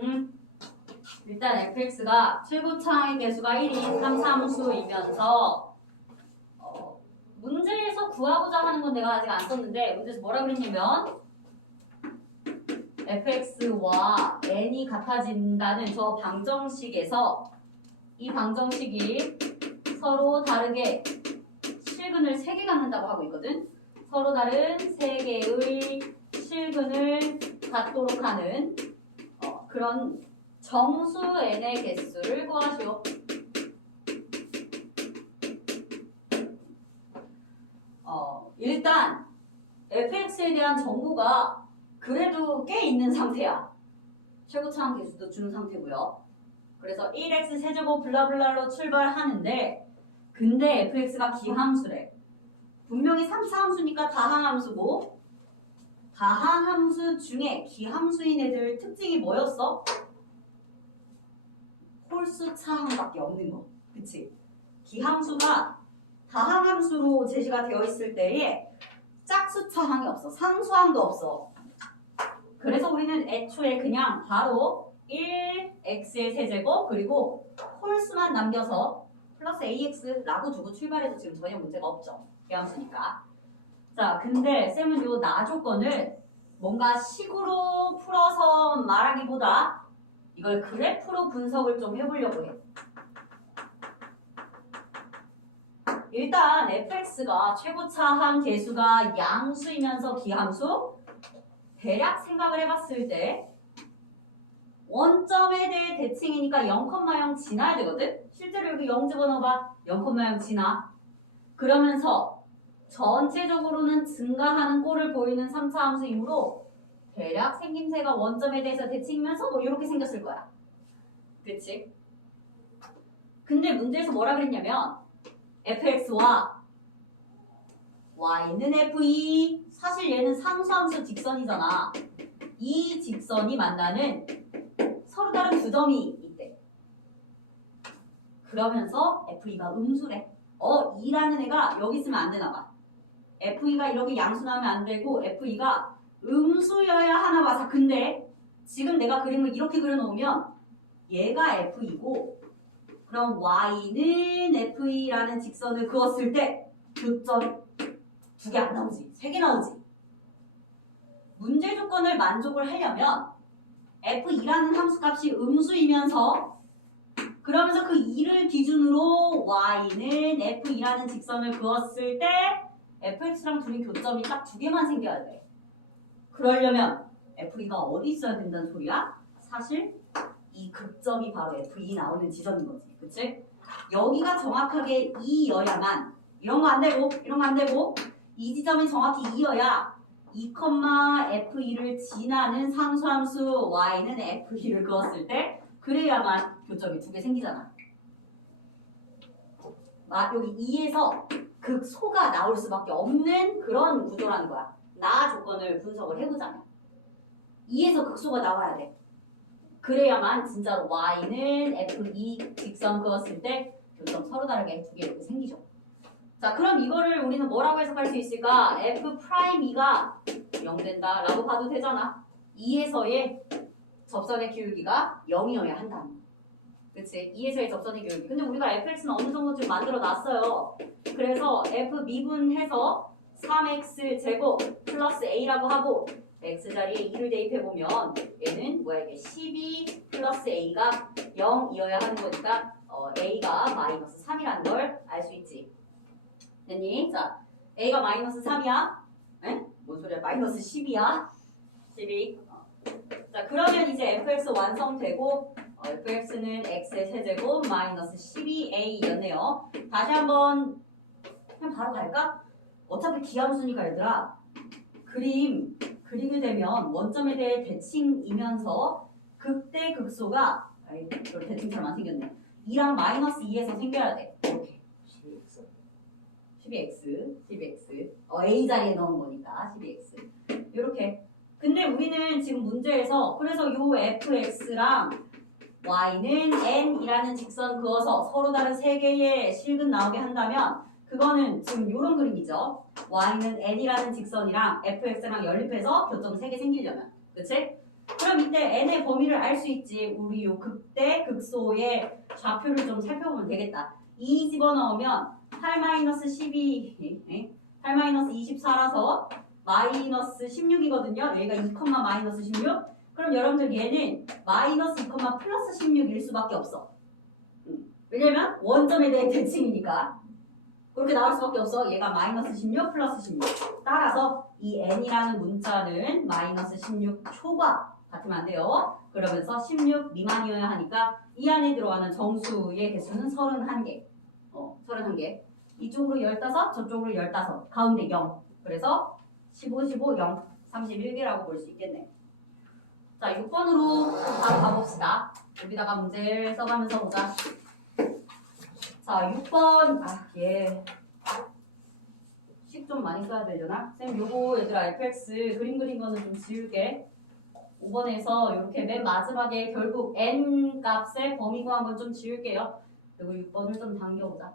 음. 일단 fx가 최고차의 개수가 1인 3함수이면서 어, 문제에서 구하고자 하는 건 내가 아직 안 썼는데 문제에서 뭐라 그랬냐면 fx와 n이 같아진다는 저 방정식에서 이 방정식이 서로 다르게 실근을 3개 갖는다고 하고 있거든. 서로 다른 3개의 실근을 갖도록 하는 어, 그런 정수 n의 개수를 구하시오. 어, 일단 fx에 대한 정보가 그래도 꽤 있는 상태야. 최고차항 개수도 준 상태고요. 그래서 1x 세제곱 블라블라로 출발하는데 근데 fx가 기함수래. 분명히 3차 함수니까 다항함수고 다항 함수 중에 기함수인 애들 특징이 뭐였어? 홀수 차항밖에 없는 거. 그치? 기함수가 다항 함수로 제시가 되어 있을 때에 짝수 차항이 없어. 상수항도 없어. 그래서 우리는 애초에 그냥 바로 1x의 세제곱 그리고 홀수만 남겨서 플러스 ax라고 두고 출발해도 지금 전혀 문제가 없죠. 기함수니까. 자, 근데 쌤은 요 나 조건을 뭔가 식으로 풀어서 말하기보다 이걸 그래프로 분석을 좀 해보려고 해. 일단 fx가 최고차항 개수가 양수이면서 기함수 대략 생각을 해봤을 때 원점에 대해 대칭이니까 0,0 지나야 되거든? 실제로 여기 0 집어넣어봐 0,0 지나 그러면서 전체적으로는 증가하는 꼴을 보이는 3차 함수이므로 대략 생김새가 원점에 대해서 대칭이면서 뭐 이렇게 생겼을 거야. 그치? 근데 문제에서 뭐라 그랬냐면 fx와 y는 f2 사실 얘는 상수함수 직선이잖아. 이 직선이 만나는 서로 다른 두 점이 있대. 그러면서 f2가 음수래. 어 2라는 애가 여기 있으면 안 되나 봐 f2가 이렇게 양수 나오면 안 되고 f2가 음수여야 하나 봐 자, 근데 지금 내가 그림을 이렇게 그려놓으면 얘가 f2고 그럼 y는 f2라는 직선을 그었을 때 교점 두 개 안 나오지. 세 개 나오지. 문제 조건을 만족을 하려면 f2라는 함수값이 음수이면서 그러면서 그 2를 기준으로 y는 f2라는 직선을 그었을 때 fx랑 둘이 교점이 딱 두 개만 생겨야 돼 그러려면 f2가 어디 있어야 된다는 소리야? 사실 이 극점이 바로 F2 나오는 지점인 거지. 그치? 여기가 정확하게 2여야만 이런 거 안 되고 이런 거 안 되고 이 지점이 정확히 2여야 2, F2를 지나는 상수함수 y는 F2를 그었을 때 그래야만 교점이 두 개 생기잖아. 아, 여기 2에서 극소가 나올 수밖에 없는 그런 구조라는 거야. 나 조건을 분석을 해보자면 2에서 극소가 나와야 돼. 그래야만 진짜로 y는 f2 직선 그었을 때 교점 서로 다르게 두 개 이렇게 생기죠. 자, 그럼 이거를 우리는 뭐라고 해석할 수 있을까? f 프라임 2가 0 된다 라고 봐도 되잖아. 2에서의 접선의 기울기가 0이어야 한다는 거. 그치? 2에서의 접선의 기울기. 근데 우리가 fx는 어느 정도 지금 만들어 놨어요. 그래서 f 미분해서 3x 제곱 플러스 a라고 하고 x자리에 2를 대입해 보면 얘는 뭐야 이게 12 플러스 a가 0이어야 하는 거니까 어, a가 마이너스 3이라는 걸 알 수 있지 됐니? 자 a가 마이너스 3이야 에? 뭔 소리야 마이너스 10이야 12 어. 자 그러면 이제 fx 완성되고 어, fx는 x의 세제곱 마이너스 12a였네요. 다시 한번 그냥 바로 갈까? 어차피 기함수니까 얘들아. 그림 그리게 되면 원점에 대해 대칭이면서 극대 극소가 아이 저 대칭처럼 안 생겼네. 2랑 마이너스 2에서 생겨야 돼. 이렇게 12x 12x 어, a 자리에 넣은 거니까 12x 이렇게. 근데 우리는 지금 문제에서 그래서 요 fx랑 y는 n이라는 직선 그어서 서로 다른 세 개의 실근 나오게 한다면 그거는 지금 요런 그림이죠 y는 n이라는 직선이랑 fx랑 연립해서 교점 3개 생기려면 그치? 그럼 이때 n의 범위를 알 수 있지. 우리 요 극대 극소의 좌표를 좀 살펴보면 되겠다. 2 집어넣으면 8-12, 8-24라서 마이너스 16이거든요. 여기가 2, 마이너스 16. 그럼 여러분들 얘는 마이너스 2, 플러스 16일 수밖에 없어. 음. 왜냐면 원점에 대해 대칭이니까. 그렇게 나올 수밖에 없어. 얘가 마이너스 16 플러스 16. 따라서 이 n이라는 문자는 마이너스 16 초과 같으면 안 돼요. 그러면서 16 미만이어야 하니까 이 안에 들어가는 정수의 개수는 31개. 어, 31개. 이쪽으로 15, 저쪽으로 15. 가운데 0. 그래서 15, 15, 0. 31개라고 볼 수 있겠네. 자, 6번으로 바로 가봅시다. 여기다가 문제를 써가면서 보자. 자, 6번. 아, 예. 식 좀 많이 써야 되려나? 쌤, 요거 얘들아, fx 그림 그린 거는 좀 지울게. 5번에서 이렇게 맨 마지막에 결국 n 값의 범위 구한 건 좀 지울게요. 그리고 6번을 좀 당겨보자.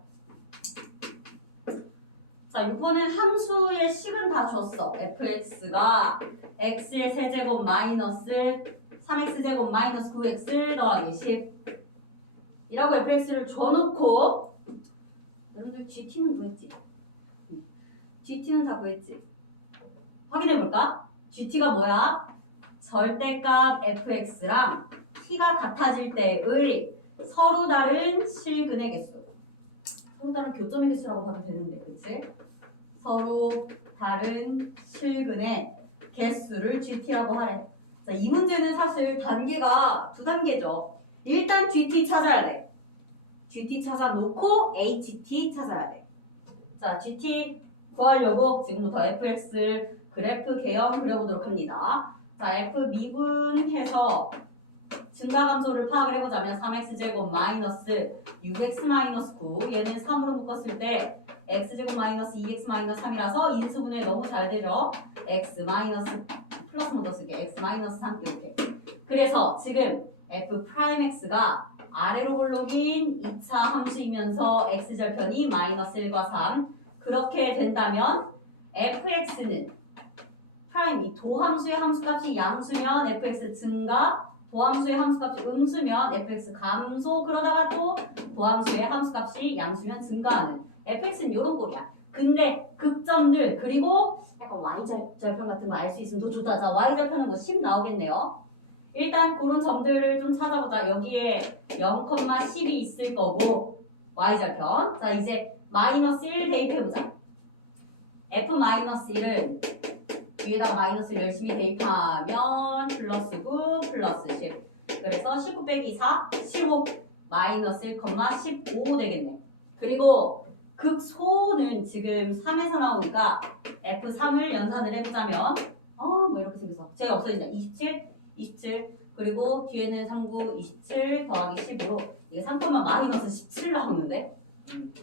자, 6번은 함수의 식은 다 줬어. fx가 x의 세제곱 마이너스 3x제곱 마이너스 9x 더하기 10 이라고 fx를 줘놓고 여러분들 gt는 구했지? 응. gt는 다 구했지? 확인해볼까? gt가 뭐야? 절대값 fx랑 t가 같아질 때의 서로 다른 실근의 개수 서로 다른 교점의 개수라고 봐도 되는데 그치? 서로 다른 실근의 개수를 GT라고 하래. 자, 이 문제는 사실 단계가 두 단계죠. 일단 GT 찾아야 돼. GT 찾아놓고 HT 찾아야 돼. 자, GT 구하려고 지금부터 fx 그래프 개형 그려보도록 합니다. 자, f 미분해서 증가 감소를 파악을 해보자면 3x제곱 마이너스 6x 마이너스 9 얘는 3으로 묶었을 때 x제곱 마이너스 2x 마이너스 3이라서 인수분해 너무 잘 되죠. x 마이너스 플러스 먼저 쓸게. x 마이너스 3 이렇게. 그래서 지금 f 프라임 x가 아래로 볼록인 2차 함수이면서 x절편이 마이너스 1과 3 그렇게 된다면 fx는 프라임 이 도함수의 함수값이 양수면 fx 증가 도함수의 함수값이 음수면 fx 감소. 그러다가 또 도함수의 함수값이 양수면 증가하는 fx는 이런 꼴이야. 근데 극점들 그리고 약간 y절편 같은 거 알 수 있으면 더 좋다. 자 y절편은 뭐10 나오겠네요. 일단 그런 점들을 좀 찾아보자. 여기에 0,10이 있을 거고 y절편. 자 이제 마이너스 1 대입해보자. f-1은 위에다가 마이너스를 열심히 대입하면 플러스 9 플러스 10 그래서 19 빼기 4 15 마이너스 1,15 되겠네 그리고 극소는 지금 3에서 나오니까 F3을 연산을 해보자면 어 뭐 이렇게 생겼어 제가 없어진다 27 27 그리고 뒤에는 39 27 더하기 15로 이게 3, 마이너스 17 나오는데 음.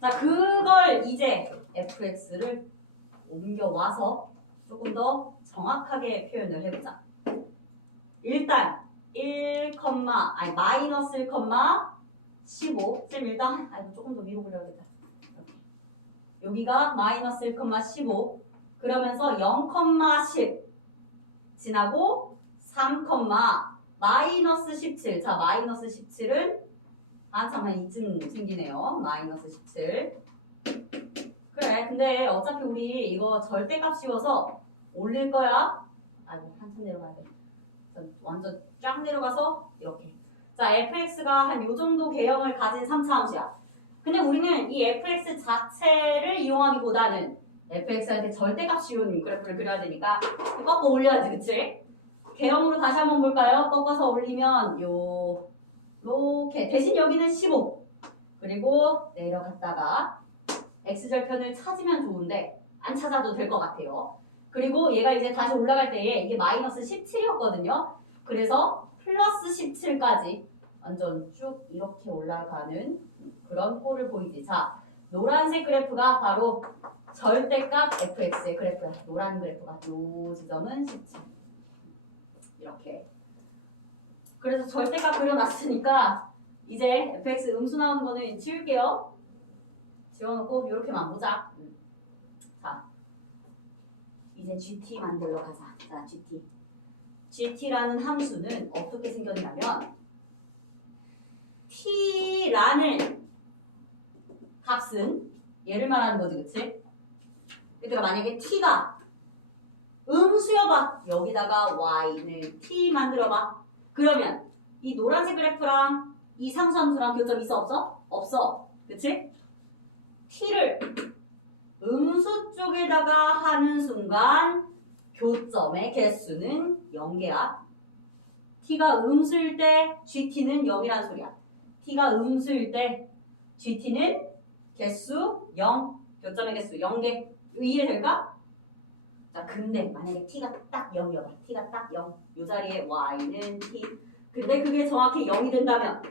자 그걸 이제 fx를 옮겨와서 조금 더 정확하게 표현을 해보자. 일단 1, 아니 마이너스 1, 15. 쌤 일단 아니 조금 더 위로 그려야겠다. 이렇게. 여기가 마이너스 1, 15. 그러면서 0,10 지나고 3, 마이너스 17. 자 마이너스 17은 한참만 이쯤 생기네요. 마이너스 17. 그래 근데 어차피 우리 이거 절대값 씌워서 올릴 거야 아니 한참 내려가야 돼 완전 쫙 내려가서 이렇게 자 fx가 한 요 정도 개형을 가진 3차 함수야 근데 우리는 이 fx 자체를 이용하기보다는 fx한테 절대값 씌운 그래프를 그려야 되니까 꺾어 올려야지 그치? 개형으로 다시 한번 볼까요? 꺾어서 올리면 요 이렇게 대신 여기는 15 그리고 내려갔다가 x절편을 찾으면 좋은데 안 찾아도 될 것 같아요. 그리고 얘가 이제 다시 올라갈 때에 이게 마이너스 17이었거든요. 그래서 플러스 17까지 완전 쭉 이렇게 올라가는 그런 꼴을 보이지. 자, 노란색 그래프가 바로 절대값 fx의 그래프야. 노란 그래프가 요 지점은 17. 이렇게. 그래서 절대값 그려놨으니까 이제 fx 음수 나오는 거는 지울게요. 지워놓고 이렇게만 보자. 음. 자, 이제 GT 만들러 가자. 자, GT. Gt라는 함수는 어떻게 생겼냐면 t라는 값은 얘를 말하는 거지, 그치? 얘들아 만약에 t가 음수여봐. 여기다가 y는 t 만들어봐. 그러면 이 노란색 그래프랑 이 상수함수랑 교점 있어 없어? 없어. 그치? t를 음수 쪽에다가 하는 순간 교점의 개수는 0개야. t가 음수일 때 gt는 0이란 소리야. t가 음수일 때 gt는 개수 0, 교점의 개수 0개. 이해될까? 자, 근데 만약에 t가 딱 0이어봐. t가 딱 0. 이 자리에 y는 t. 근데 그게 정확히 0이 된다면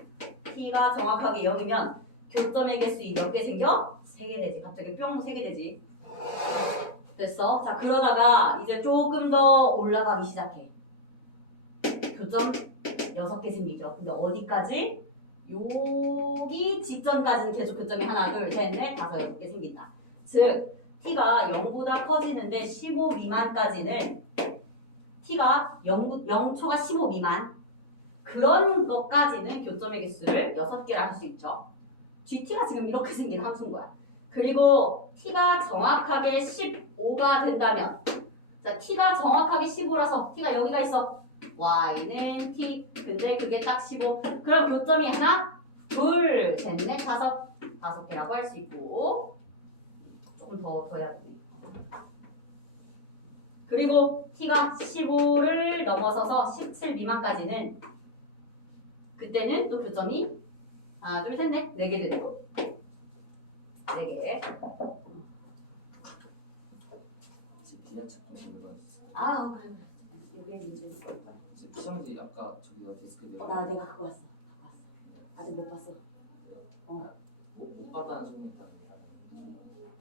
t가 정확하게 0이면 교점의 개수이 몇개 생겨? 3개 되지. 갑자기 뿅 3개 되지. 됐어? 자, 그러다가 이제 조금 더 올라가기 시작해. 교점 6개 생기죠. 근데 어디까지? 여기 직전까지는 계속 교점이 하나, 둘, 셋, 넷, 다섯, 여섯 개 생긴다. 즉, t가 0보다 커지는데 15 미만까지는 t가 0, 0초가 15 미만 그런 것까지는 교점의 개수를 6개라 할수 있죠. gt가 지금 이렇게 생긴 함수인 거야. 그리고 t가 정확하게 15가 된다면 자 t가 정확하게 15라서 t가 여기가 있어. y는 t 근데 그게 딱 15. 그럼 교점이 하나, 둘, 셋, 넷, 다섯 다섯 개라고 할 수 있고 조금 더 더 해야 되네. 그리고 t가 15를 넘어서서 17 미만까지는 그때는 또 교점이 하나, 둘, 셋, 넷, 네 개 되고 네 개. 아 그래 그래. 여기에 문제 있어. 지금 시험지 아까 저기가 데스크에 어, 나 내가 갖고 왔어. 갖고 왔어. 아직 못 봤어. 못, 못 봤다는 소문이 있다는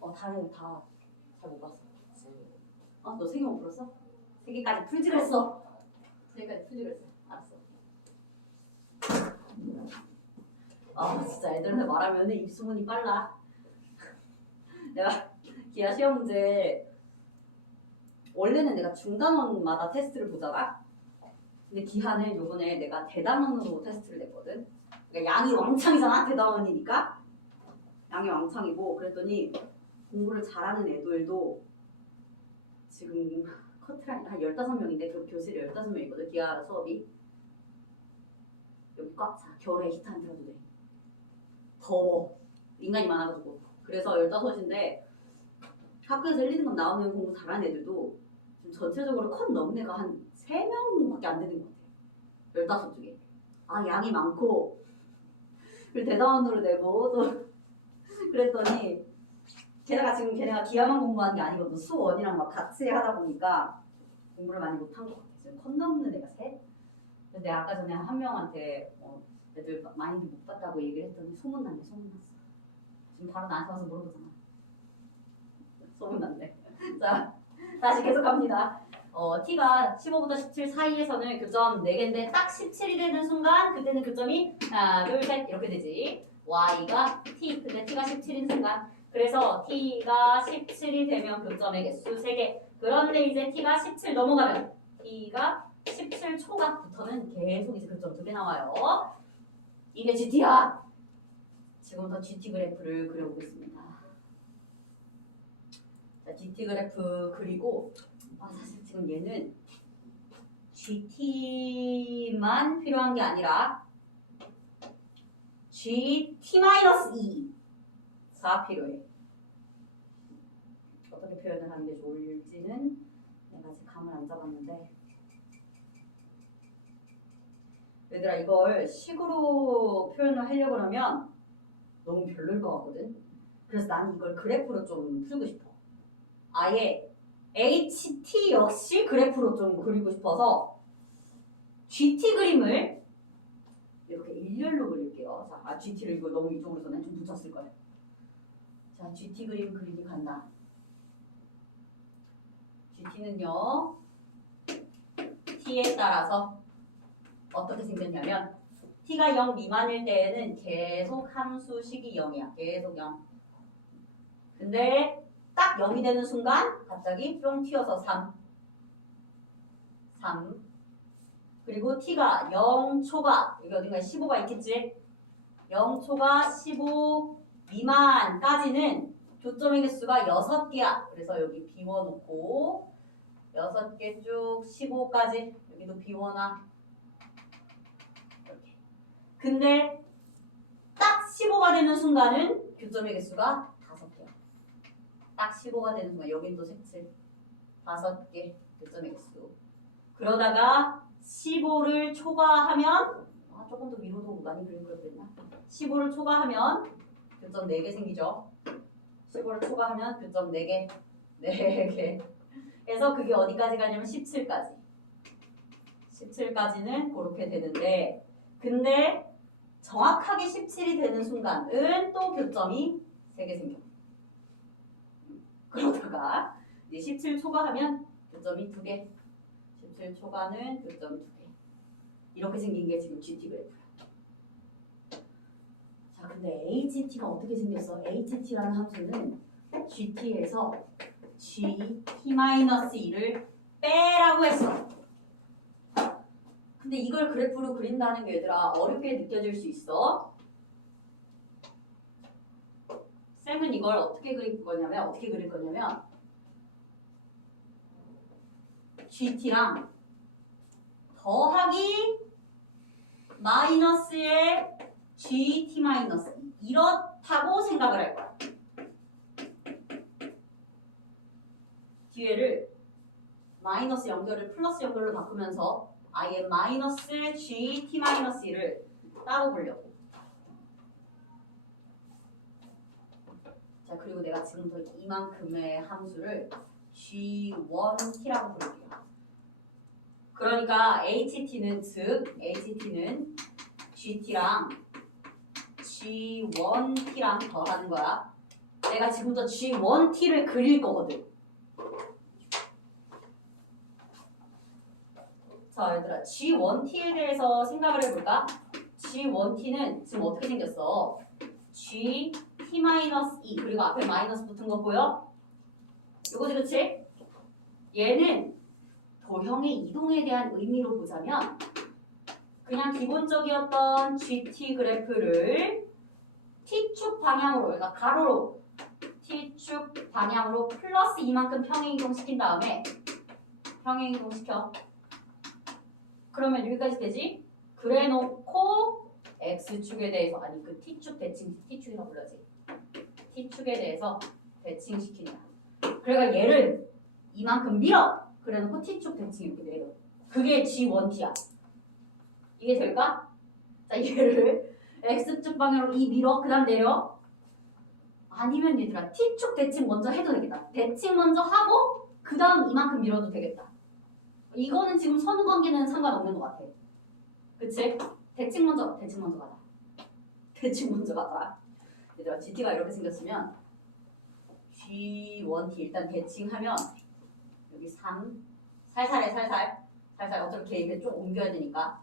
어 다른 다 잘 못 봤어. 세 어, 너세 개 못 풀었어? 세 개까지 풀지 그랬어. 세 개까지 풀지 그랬어. 알았어. 아, 진짜 애들한테 말하면 입수문이 빨라. 내가 기아 시험 문제 원래는 내가 중단원마다 테스트를 보잖아. 근데 기하는 요번에 내가 대단원으로 테스트를 냈거든. 그러니까 양이 왕창이잖아, 대단원이니까. 양이 왕창이고 그랬더니 공부를 잘하는 애들도 지금 커트라인 한 15명인데 그 교실에 15명이거든 기아 수업이 여기 꽉 차 겨울에 히트 안 틀어도 돼 더워 인간이 많아가지고 그래서 15인데 학교에서 1, 2등급 나오는 공부 잘하는 애들도 지금 전체적으로 컷 넘는 애가 한 3명밖에 안 되는 것 같아 15 중에. 아 양이 많고. 그리고 대단원으로 내고 또 그랬더니 걔네가 지금 걔네가 기아만 공부하는 게 아니거든 수원이랑 막 같이 하다 보니까 공부를 많이 못한 것 같아 지금 컷 넘는 애가 셋 근데 아까 전에 한 명한테 어, 애들 많이 못 봤다고 얘기를 했더니 소문났네 소문났어. 지금 바로 와서 물어보잖아 소문났네. 자 다시 계속합니다. 어, t가 15부터 17 사이에서는 교점 4개인데 딱 17이 되는 순간 그때는 교점이 하나 둘 셋 이렇게 되지. Y가 t 근데 t가 17인 순간. 그래서 t가 17이 되면 교점의 개수 3개. 그런데 이제 t가 17 넘어가면 t가 17 초각부터는 계속 이제 교점 2개 나와요. 이게 GT야. 지금부터 GT 그래프를 그려보겠습니다 자 GT 그래프 그리고 아 사실 지금 얘는 GT만 필요한 게 아니라 GT-2가 필요해. 어떻게 표현을 하는 게 좋을지는 내가 아직 감을 안 잡았는데 얘들아 이걸 식으로 표현을 하려고 하면 너무 별로일 것 같거든. 그래서 나는 이걸 그래프로 좀 풀고 싶어. 아예 HT 역시 그래프로 좀 그리고 싶어서 GT 그림을 이렇게 일렬로 그릴게요. 자, 아, GT를 이거 너무 이쪽으로 전에 좀 붙였을 거예요. 자, GT 그림 그리기 간다. GT는요, T에 따라서 어떻게 생겼냐면, T가 0 미만일 때에는 계속 함수식이 0이야. 계속 0. 근데 딱 0이 되는 순간 갑자기 뿅 튀어서 3. 3. 그리고 t가 0초가 여기 어딘가에 15가 있겠지? 0초가 15 미만까지는 교점의 개수가 6개야. 그래서 여기 비워놓고 6개 쭉 15까지 여기도 비워놔. 이렇게. 근데 딱 15가 되는 순간은 교점의 개수가 5개야. 딱 15가 되는 순간 여긴 또 색칠 5개 교점의 개수. 그러다가 15를 초과하면 아, 조금 더 위로도 많이 그릴 걸 그랬나? 15를 초과하면 교점 4개 생기죠. 15를 초과하면 교점 4개. 4개. 그래서 그게 어디까지 가냐면 17까지. 17까지는 그렇게 되는데 근데 정확하게 17이 되는 순간은 또 교점이 3개 생겨. 그러다가 이제 17 초과하면 교점이 2개. 17 초과는 교점이 2개. 이렇게 생긴 게 지금 GT 그래프야. 자, 근데 HT가 어떻게 생겼어? HT라는 함수는 GT에서 GT-2를 빼라고 했어. 근데 이걸 그래프로 그린다는 게 얘들아 어렵게 느껴질 수 있어. 쌤은 이걸 어떻게 그릴 거냐면 어떻게 그릴 거냐면 GT랑 더하기 마이너스의 GT 마이너스 이렇다고 생각을 할 거야. 뒤에를 마이너스 연결을 플러스 연결로 바꾸면서 아예 마이너스 GT 마이너스 1을 따로 보려고. 자 그리고 내가 지금부터 이만큼의 함수를 G1T라고 부를게요. 그러니까 HT는 즉 HT는 GT랑 G1T랑 더하는 거야. 내가 지금부터 G1T를 그릴 거거든. 자, 얘들아, G1T에 대해서 생각을 해볼까? G1T는 지금 어떻게 생겼어? GT-2 그리고 앞에 마이너스 붙은 거 보여? 이거지, 그치? 얘는 도형의 이동에 대한 의미로 보자면 그냥 기본적이었던 GT 그래프를 T축 방향으로, 그러니까 가로로 T축 방향으로 플러스 이만큼 평행 이동시킨 다음에 평행 이동시켜. 그러면 여기까지 되지? 그래 놓고 X축에 대해서 아니 그 T축 대칭 T축이라고 불러지 T축에 대해서 대칭시킨다 그러니까 얘를 이만큼 밀어 그래 놓고 T축 대칭 이렇게 내려 그게 G1T야 이게 될까? 자 얘를 X축 방향으로 이 밀어 그 다음 내려 아니면 얘들아 T축 대칭 먼저 해도 되겠다 대칭 먼저 하고 그 다음 이만큼 밀어도 되겠다 이거는 지금 선후 관계는 상관없는 것 같아. 그치? 대칭 먼저, 대칭 먼저 가자. 대칭 먼저 가자. 얘들아, GT가 이렇게 생겼으면 G1T 일단 대칭하면 여기 3 살살해 살살. 살살 어떻게 이렇게 좀 옮겨야 되니까.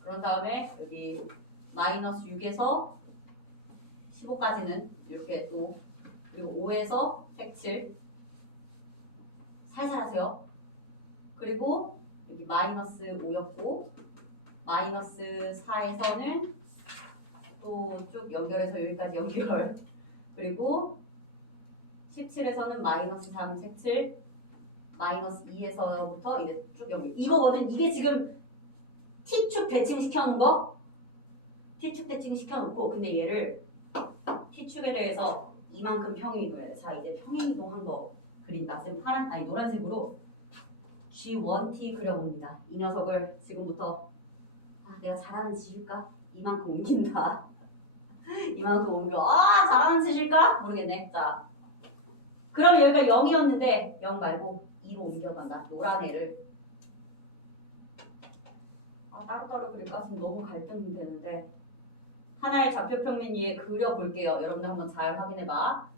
그런 다음에 여기 마이너스 6에서 15까지는 이렇게 또 그리고 5에서 색칠. 살살 하세요. 그리고 여기 마이너스 5였고 마이너스 4에서는 또 쭉 연결해서 여기까지 연결 그리고 17에서는 마이너스 3 색칠 마이너스 2에서부터 이제 쭉 연결 이거거든 이게 지금 T축 대칭 시켜놓은 거 T축 대칭 시켜놓고 근데 얘를 T축에 대해서 이만큼 평행이동해야 돼. 자 이제 평행이동한 거 그린다. 쌤 파란 아니 노란색으로 G1T 그려봅니다. 이 녀석을 지금부터 아, 내가 잘하는 짓일까? 이만큼 옮긴다. 이만큼 옮겨. 아 잘하는 짓일까? 모르겠네. 자 그럼 여기가 0이었는데 0 말고 2로 옮겨간다. 노란 애를 아 따로따로 그릴까? 지금 너무 갈등되는데 하나의 좌표 평면 위에 그려볼게요. 여러분들 한번 잘 확인해봐.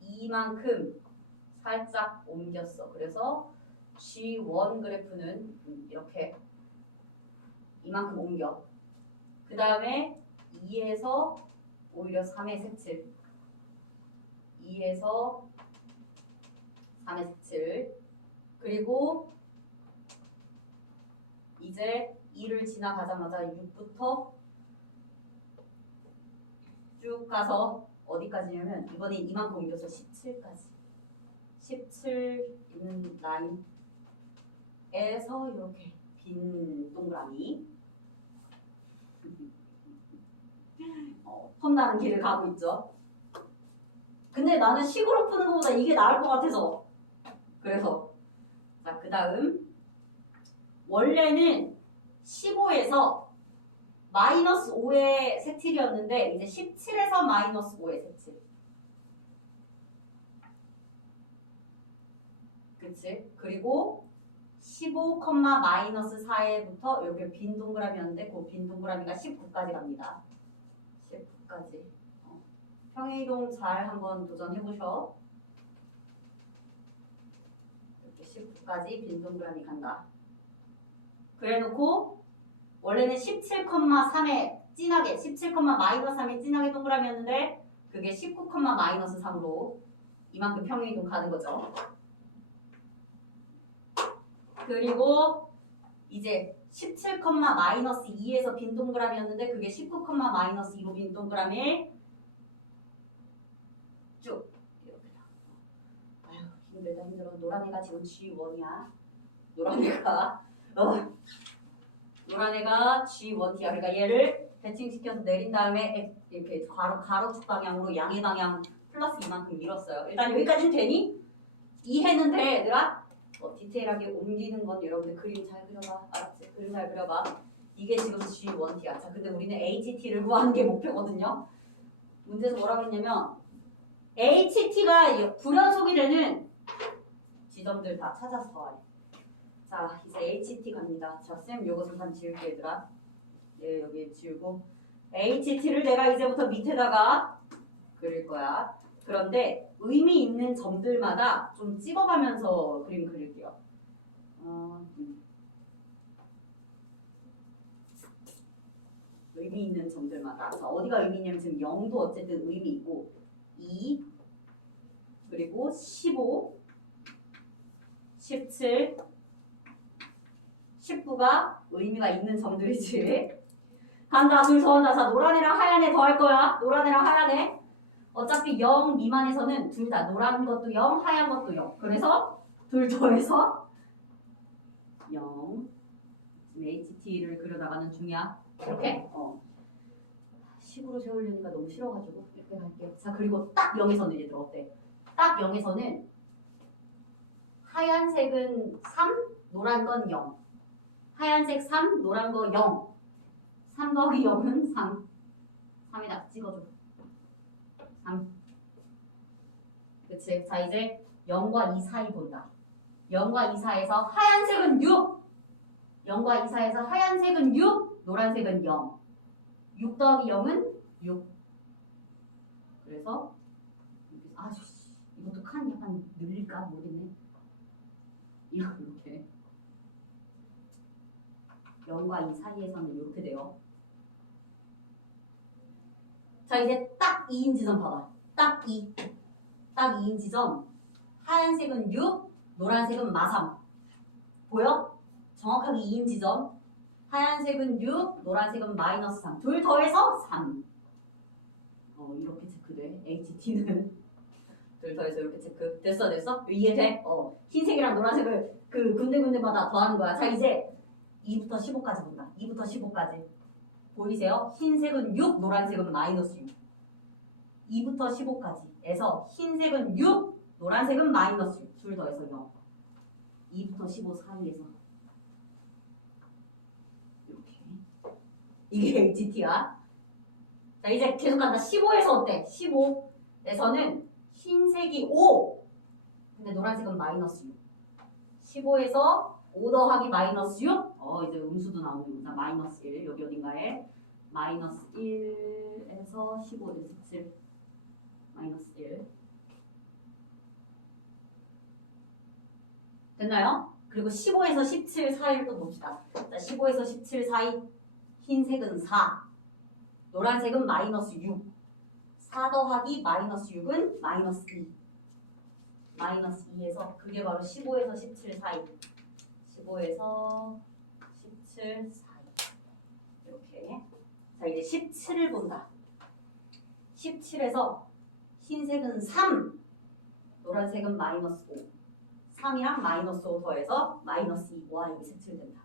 이만큼 살짝 옮겼어. 그래서 G1 그래프는 음, 이렇게 이만큼 옮겨. 그 다음에 2에서 오히려 3의 색칠. 2에서 3의 색칠. 그리고 이제 2를 지나가자마자 6부터 쭉 가서 어디까지냐면 이번엔 이만큼 옮겨서 17까지 17 있는 라인에서 이렇게 빈 동그라미 어, 험난한 길을 가고 있죠. 근데 나는 식으로 푸는 것보다 이게 나을 것 같아서 그래서 자 그 다음 원래는 15에서 마이너스 5의 색칠이었는데 이제 17에서 마이너스 5의 색칠 그치? 그리고 15, 마이너스 4에부터 여기 빈 동그라미였는데 그 빈 동그라미가 19까지 갑니다 19까지 평행이동 잘 한번 도전해보셔. 이렇게 19까지 빈 동그라미 간다. 그래놓고 원래는 17,3에 진하게 17, 마이너스 3에 진하게 동그라미였는데 그게 19, 마이너스 3으로 이만큼 평행이동 가는 거죠. 그리고 이제 17, 마이너스 2에서 빈 동그라미였는데 그게 19, 마이너스 2로 빈 동그라미 쭉 이렇게 다. 아유 힘들다 힘들어. 노란 애가 지금 G1이야. 노란 애가 어 노란 애가 G1T야. 그러니까 얘를 대칭시켜서 내린 다음에 이렇게 가로 가로축 방향으로 양의 방향 플러스 이만큼 밀었어요. 일단 여기까지는 되니? 이해는 돼 얘들아? 어, 디테일하게 옮기는 건 여러분들 그림 잘 그려봐. 알았지? 그림 잘 그려봐. 이게 지금 G1T야. 자, 근데 우리는 HT를 구하는 게 목표거든요. 문제에서 뭐라고 했냐면 HT가 불연속이 되는 지점들 다 찾아서. 자, 이제 HT 갑니다. 자, 쌤 요거 잠깐 지울게 얘들아. 얘 여기 지우고 HT를 내가 이제부터 밑에다가 그릴 거야. 그런데 의미 있는 점들마다 좀 찍어가면서 그림 그릴게요. 어, 음. 의미 있는 점들마다. 자, 어디가 의미 있냐면 지금 0도 어쨌든 의미 있고 2 그리고 15 17 19가 의미가 있는 점들이지 간다 둘 더한다 자 노란애랑 하얀애 더할 거야 노란애랑 하얀애 어차피 0 미만에서는 둘 다 노란 것도 0 하얀 것도 0 그래서 둘 더해서 0 지금 HT를 그려나가는 중이야 이렇게 어. 식으로 세우려니까 너무 싫어가지고 이렇게 갈게요. 자 그리고 딱 0에서는 얘들 어때? 딱 0에서는 하얀색은 3, 노란 건 0. 하얀색 3, 노란 거 0. 3 더하기 0은 3. 3에다 찍어줘. 3. 그치? 자 이제 0과 2 사이 본다. 0과 2 사이에서 하얀색은 6. 0과 2 사이에서 하얀색은 6, 노란색은 0. 6 더하기 0은 6. 그래서 아 씨, 이것도 칸 약간 늘릴까 모르겠네. 이렇게 0과 2 사이에서는 이렇게 돼요. 자 이제 딱 2인 지점 봐봐. 딱 2. 딱 2인 지점. 하얀색은 6, 노란색은 마삼. 보여? 정확하게 2인 지점. 하얀색은 6, 노란색은 마이너스 3. 둘 더해서 3. 어, 이렇게 체크돼. HT는. 둘 더해서 이렇게 체크. 됐어, 됐어? 이해돼? 어. 흰색이랑 노란색을 그 군데군데마다 더하는 거야. 자, 이제 2부터 15까지 본다. 2부터 15까지. 보이세요? 흰색은 6, 노란색은 마이너스 6. 2부터 15까지. 에서 흰색은 6, 노란색은 마이너스 6. 둘 더해서 0. 2부터 15 사이에서. 이렇게. 이게 HT야. 자, 이제 계속 간다. 15에서 어때? 15에서는 흰색이 5. 근데 노란색은 마이너스 6. 15에서 5 더하기 마이너스 6. 어, 이제 음수도 자, 마이너스 1. 여기 어딘가에 마이너스 1에서 15, 17. 마이너스 1. 됐나요? 그리고 15에서 17 사이를 또 봅시다. 자, 15에서 17 사이 흰색은 4, 노란색은 마이너스 6. 4 더하기 마이너스 6은 마이너스 2. 마이너스 2에서 그게 바로 15에서 17 사이. 15에서 17 사이 이렇게. 자 이제 17을 본다. 17에서 흰색은 3 노란색은 마이너스 5 3이랑 마이너스 5 더해서 마이너스 2 와, 여기 색칠된다.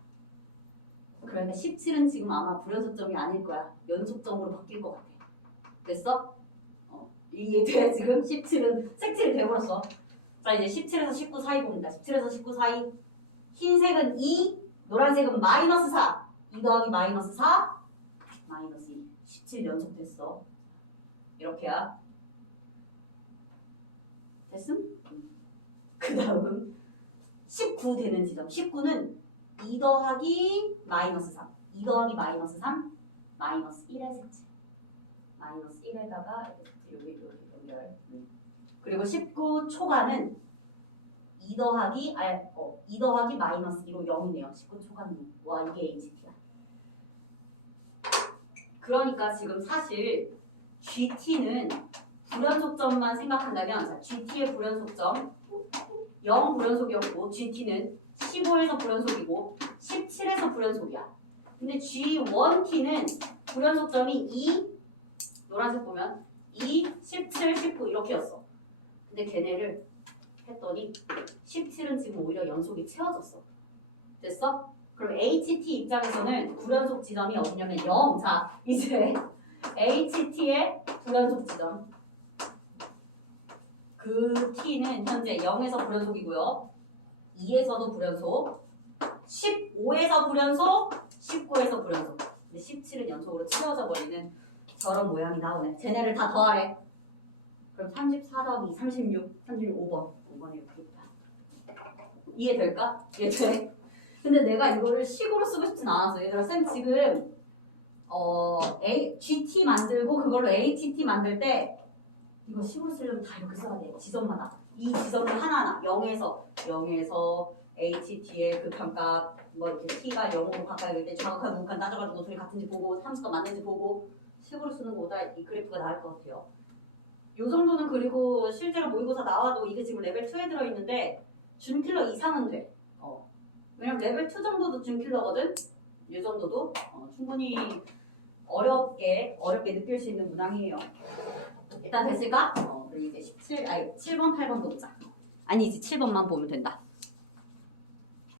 그러니까 17은 지금 아마 불연속점이 아닐 거야. 연속점으로 바뀔 것 같아. 됐어? 어, 이해돼 지금 17은 색칠이 돼버렸어. 자 이제 17에서 19 사이 봅니다. 17에서 19 사이. 흰색은 2 노란색은 마이너스 4 2 더하기 마이너스 4 마이너스 2 17 연속 됐어. 이렇게야. 됐음? 그 다음 19 되는 지점. 19는 2 더하기 마이너스 3 2 더하기 마이너스 3 마이너스 1의 색칠 마이너스 1에다가 여기 이렇게 연결 음. 그리고 19 초과는 2 더하기 아, 어, 2 더하기 마이너스 2로 0이네요 19 초과는 와 이게 HT야 그러니까 지금 사실 GT는 불연속점만 생각한다면 자, GT의 불연속점 0 불연속이었고 GT는 15에서 불연속이고 17에서 불연속이야. 근데 G1T는 불연속점이 2 노란색 보면 2, 17, 19 이렇게였어. 근데 걔네를 했더니 17은 지금 오히려 연속이 채워졌어. 됐어? 그럼 HT 입장에서는 불연속 지점이 어디냐면 0. 자, 이제 HT의 불연속 지점. 그 T는 현재 0에서 불연속이고요. 2에서도 불연속, 15에서 불연속, 19에서 불연속. 근데 17은 연속으로 채워져 버리는 저런 모양이 나오네. 쟤네를 다 더하래. 그럼 34 더하기 36, 36, 5번. 5번에 이렇게 있다. 이해될까? 이해돼? 근데 내가 이거를 식으로 쓰고 싶진 않았어. 얘들아, 쌤 지금 어, A, GT 만들고 그걸로 ATT 만들 때 이거 식으로 쓰려면 다 이렇게 써야 돼. 지점마다. 이 지점을 하나하나 0에서 0에서 HT의 극한값 뭐 이렇게 T가 0으로 가까이 될때 좌극한 우극한 따져가지고 둘이 같은지 보고 함수가 맞는지 보고 식으로 쓰는 것보다 이 그래프가 나을 것 같아요. 요 정도는 그리고 실제로 모의고사 나와도 이게 지금 레벨 2에 들어있는데 준킬러 이상은 돼. 어. 왜냐면 레벨 2 정도도 준킬러거든. 이 정도도 어, 충분히 어렵게 어렵게 느낄 수 있는 문항이에요. 일단 됐을까? 어, 그리고 이제 17, 아니 7번, 8번도 보자. 아니지 7번만 보면 된다.